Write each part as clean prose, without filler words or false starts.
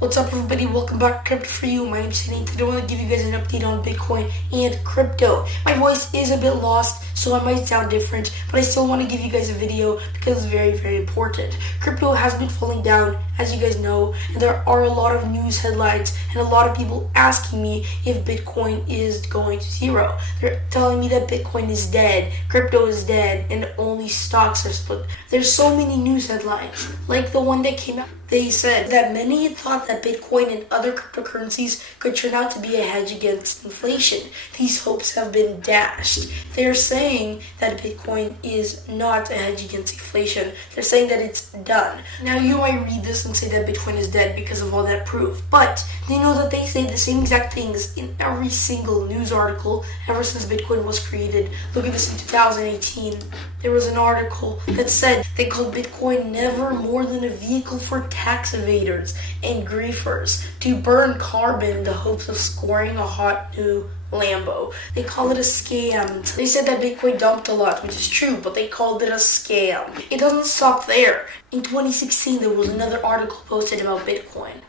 What's up, everybody? Welcome back to Crypto For You. My name's Hank. Today I want to give you guys an update on Bitcoin and crypto. My voice is a bit lost, so I might sound different, but I still want to give you guys a video because it's very, very important. Crypto has been falling down, as you guys know, and there are a lot of news headlines and a lot of people asking me if Bitcoin is going to zero. They're telling me that Bitcoin is dead, crypto is dead, and only stocks are split. There's so many news headlines, like the one that came out. They said that many thought that Bitcoin and other cryptocurrencies could turn out to be a hedge against inflation. These hopes have been dashed. They're saying that Bitcoin is not a hedge against inflation. They're saying that it's done. Now, you might read this and say that Bitcoin is dead because of all that proof, but they know that they say the same exact things in every single news article ever since Bitcoin was created. Look at this in 2018. There was an article that said they called Bitcoin never more than a vehicle for tax evaders and griefers to burn carbon in the hopes of scoring a hot new Lambo. They call it a scam. They said that Bitcoin dumped a lot, which is true, but they called it a scam. It doesn't stop there. In 2016, there was another article posted about Bitcoin.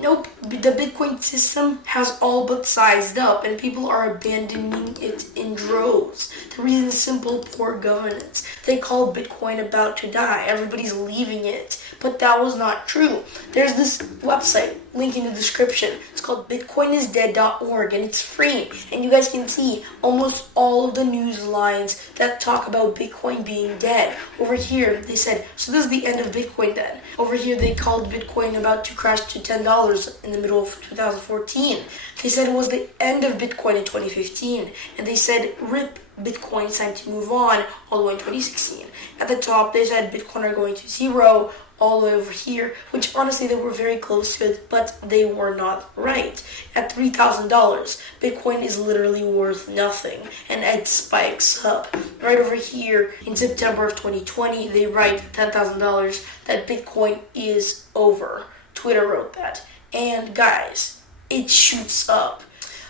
Nope, the Bitcoin system has all but sized up and people are abandoning it in droves. The reason is simple: poor governance. They call Bitcoin about to die. Everybody's leaving it. But that was not true. There's this website, link in the description. It's called bitcoinisdead.org and it's free. And you guys can see almost all of the news lines that talk about Bitcoin being dead. Over here, they said, so this is the end of Bitcoin then. Over here, they called Bitcoin about to crash to $10 in the middle of 2014. They said it was the end of Bitcoin in 2015. And they said, RIP Bitcoin, it's time to move on, all the way in 2016. At the top, they said Bitcoin are going to zero, all the way over here, which honestly they were very close to it, but they were not right. At $3,000, Bitcoin is literally worth nothing, and it spikes up. Right over here, in September of 2020, they write $10,000 that Bitcoin is over. Twitter wrote that. And guys, it shoots up.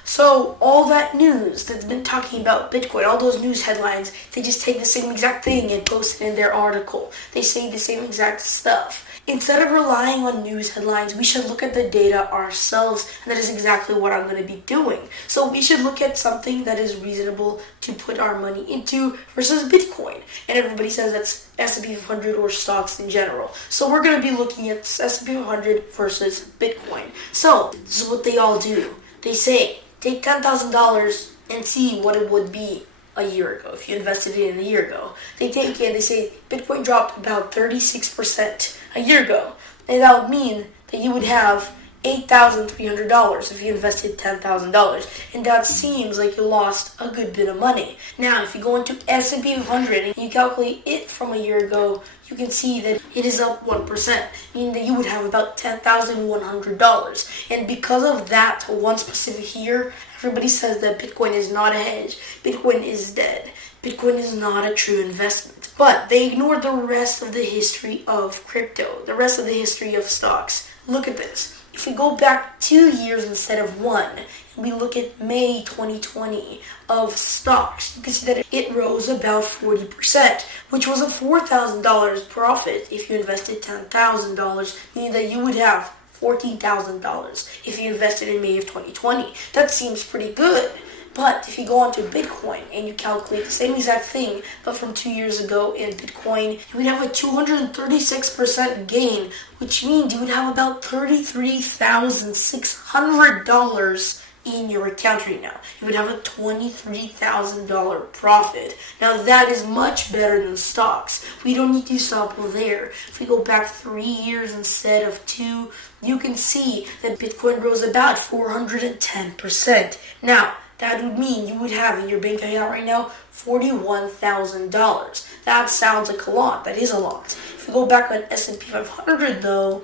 So all that news that's been talking about Bitcoin, all those news headlines, they just take the same exact thing and post it in their article. They say the same exact stuff. Instead of relying on news headlines, we should look at the data ourselves, and that is exactly what I'm going to be doing. So we should look at something that is reasonable to put our money into versus Bitcoin. And everybody says that's S&P 500 or stocks in general. So we're going to be looking at S&P 500 versus Bitcoin. So this is what they all do. They say, take $10,000 and see what it would be a year ago if you invested it in a year ago. They take it and they say Bitcoin dropped about 36% a year ago. And that would mean that you would have $8,300 if you invested $10,000. And that seems like you lost a good bit of money. Now, if you go into S&P 500 and you calculate it from a year ago, you can see that it is up 1%, meaning that you would have about $10,100. And because of that one specific year, everybody says that Bitcoin is not a hedge. Bitcoin is dead. Bitcoin is not a true investment. But they ignore the rest of the history of crypto, the rest of the history of stocks. Look at this. If we go back 2 years instead of one, and we look at May 2020 of stocks, you can see that it rose about 40%, which was a $4,000 profit if you invested $10,000, meaning that you would have $14,000 if you invested in May of 2020. That seems pretty good. But if you go onto Bitcoin and you calculate the same exact thing, but from 2 years ago in Bitcoin, you would have a 236% gain, which means you would have about $33,600 in your account right now. You would have a $23,000 profit. Now that is much better than stocks. We don't need to stop there. If we go back 3 years instead of 2, you can see that Bitcoin rose about 410%. Now, that would mean you would have in your bank account right now $41,000. That sounds like a lot. That is a lot. If we go back on S&P 500 though,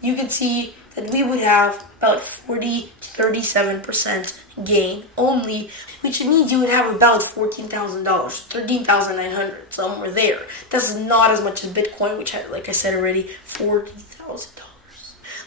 you can see that we would have about 40 to 37% gain only, which means you would have about $14,000, $13,900, somewhere there. That's not as much as Bitcoin, which had, like I said already, $40,000.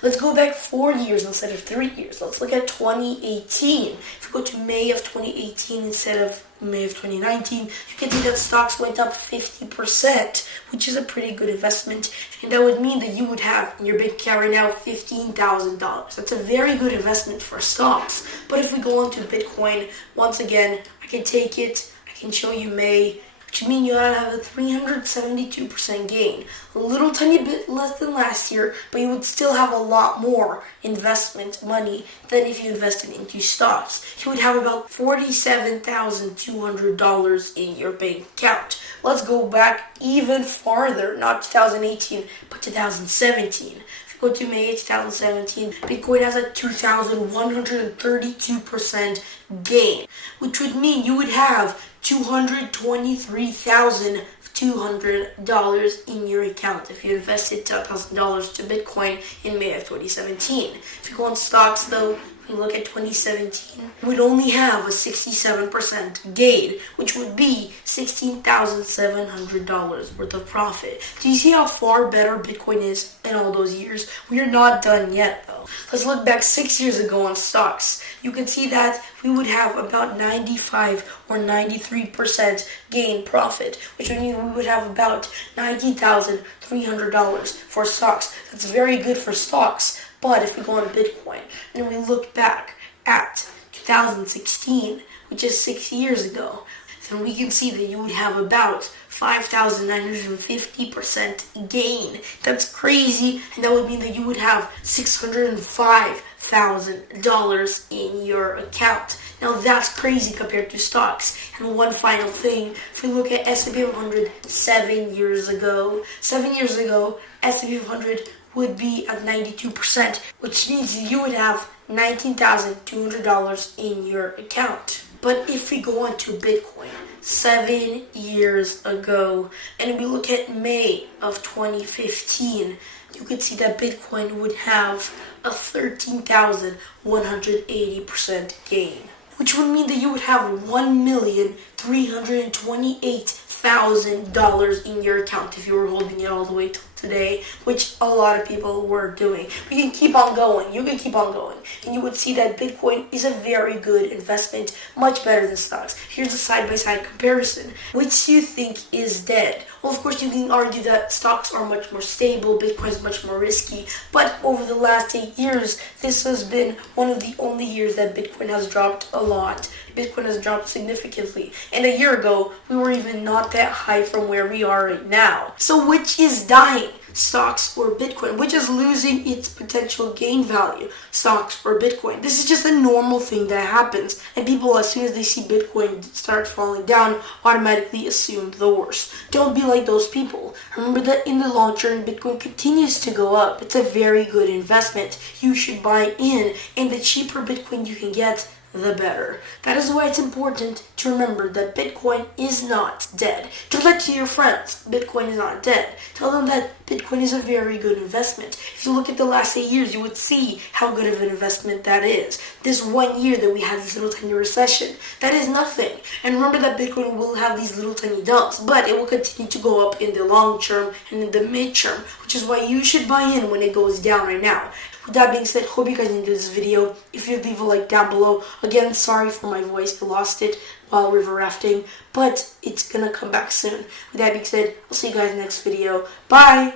Let's go back 4 years instead of 3 years. Let's look at 2018. If we go to May of 2018 instead of May of 2019, you can see that stocks went up 50%, which is a pretty good investment. And that would mean that you would have in your bank account right now $15,000. That's a very good investment for stocks. But if we go on to Bitcoin, once again, I can take it, I can show you May, which means you have a 372% gain. A little tiny bit less than last year, but you would still have a lot more investment money than if you invested into stocks. You would have about $47,200 in your bank account. Let's go back even farther, not 2018, but 2017. Go to May 2017, Bitcoin has a 2,132% gain, which would mean you would have $223,200 in your account if you invested $2,000 to Bitcoin in May of 2017. If you go on stocks though, if we look at 2017, we'd only have a 67% gain, which would be $16,700 worth of profit. Do you see how far better Bitcoin is in all those years? We are not done yet though. Let's look back 6 years ago on stocks. You can see that we would have about 95 or 93% gain profit, which would mean we would have about $19,300 for stocks. That's very good for stocks. But if we go on Bitcoin and we look back at 2016, which is 6 years ago, then we can see that you would have about 5,950% gain. That's crazy, and that would mean that you would have $605,000 in your account. Now that's crazy compared to stocks. And one final thing, if we look at S&P 500 7 years ago, S&P 500 would be at 92%, which means you would have $19,200 in your account. But if we go on to Bitcoin 7 years ago, and we look at May of 2015, you could see that Bitcoin would have a 13,180% gain, which would mean that you would have $1,328,000 in your account if you were holding it all the way till today, which a lot of people were doing. We can keep on going. You can keep on going. And you would see that Bitcoin is a very good investment, much better than stocks. Here's a side-by-side comparison. Which do you think is dead? Well, of course, you can argue that stocks are much more stable, Bitcoin is much more risky, but over the last 8 years, this has been one of the only years that Bitcoin has dropped a lot. Bitcoin has dropped significantly. And a year ago, we were even not that high from where we are right now. So which is dying? Stocks or Bitcoin? Which is losing its potential gain value? Stocks or Bitcoin? This is just a normal thing that happens. And people, as soon as they see Bitcoin start falling down, automatically assume the worst. Don't be like those people. Remember that in the long term, Bitcoin continues to go up. It's a very good investment. You should buy in. And the cheaper Bitcoin you can get, the better. That is why it's important to remember that Bitcoin is not dead. Tell that to your friends. Bitcoin is not dead. Tell them that Bitcoin is a very good investment. If you look at the last 8 years, you would see how good of an investment that is. This 1 year that we had this little tiny recession, that is nothing. And remember that Bitcoin will have these little tiny dumps, but it will continue to go up in the long term and in the mid term, which is why you should buy in when it goes down right now. With that being said, hope you guys enjoyed this video. If you leave a like down below. Again, sorry for my voice. I lost it while river rafting, but it's gonna come back soon. With that being said, I'll see you guys in the next video. Bye!